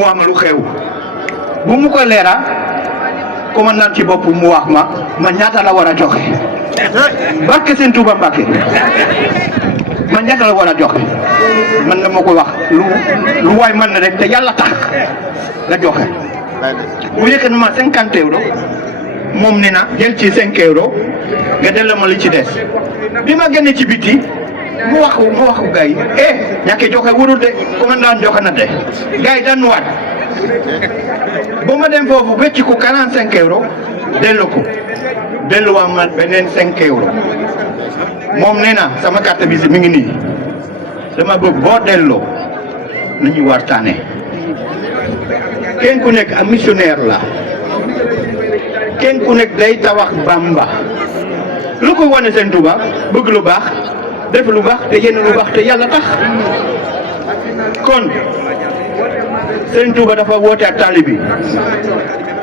mu wax ma lu xew bu mu ko leera commandant ci bopp mu wax ma ñaata la war a joxe barke seen Tuuba Mbàkke man ñaata la war a joxe man dama ko wax lu waay man na rek te yàlla tax nga joxe bu yëkkati ma 50 euros moom ne na jël ci 5 euros nga delloo ma li ci des bi ma génne ci biti mu wax gars yi ñàkk joxe wurul de commandant joxe na de gars yi daan waat ba ma dem foofu wecci ko 45 euros delluwaat ma beneen 5 euros moom nee na sama carte visite mi ngi nii dama bëgg boo delloo nañu waxtaane kenn ku nekk am missionnaire la kenn ku nekk day tawax Bamba lu ko wane seen Tuuba bëgg lu baax def lu baax te yenn lu baax te yàlla tax kon seen Tuuba dafa woote ak taalibe bi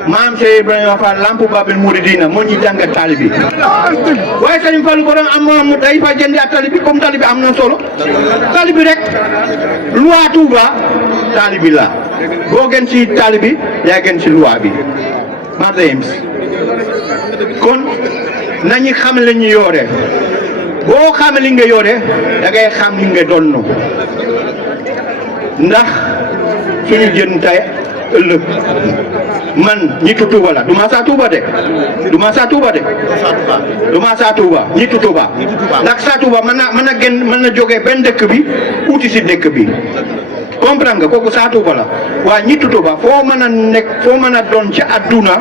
maam Cheikh Ibrahima Fall lampu Babil Mouridina moo ñuy jàngal taalibe bi waaye Sëriñ Fallu ko doon am day fa jëndi ak taalibe bi comme taalibe bi am na solo taalibe bi rek loi Tuuba taalibe bi la boo gën ci taalibe bi yaa gën ci loi bi kon nañu xam la ñu yore boo xam li nga yore da ngay xam li nga donn ndax suñu jën tay ëllëg man ñitu Tuuba la du ma saa Tuuba de ñitu Tuuba ndax saa Tuuba mën na jógee benn dëkk bi uti si dëkk bi comprendre nga kooku saa Tuuba la waa ñitu Tuuba foo mën a nekk foo mën a doon ci àdduna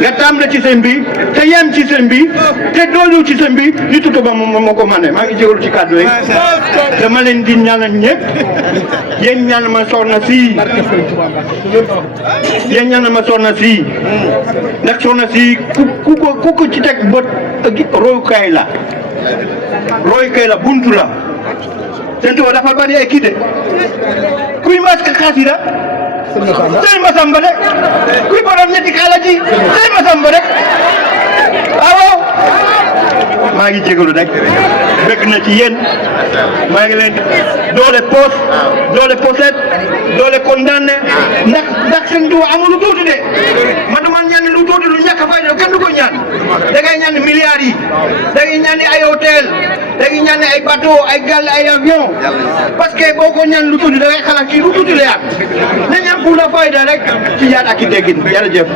nga tàmbale ci seen bi te yem ci seen bi te doolu ci seen bi ñitu Tuuba moom moo ko mane maa ngi jégalu ci kàddu yi dama leen di ñaanal ñëpp yéen ñaanal ma soxna si ndax soxna si ku ko ci teg bët royukaay la buntu la seen Tuuba dafa bari ay kii de kuy masque xaasida sëñ Masamba rek kuy borom ñetti kaala ji sëñ Masamba rek waaw maa ngi jégalu rek fekk na ci yéen maa ngi leen doole poset doole condamné ndax seen Tuuba amul lu tuuti de man dama ñaan lu tuuti lu ñàkk a fayda kenn du ko ñaan da ngay ñaan milliards yi da ngay ñaan ay hôtel da ngay ñaan ay bateau ay gaal ay avion parce que boo ko ñaan lu tuuti da ngay xalaat ci lu tuuti la yaat na ñaan pour la fayda rek ci yaat ak i teggin jërëjëf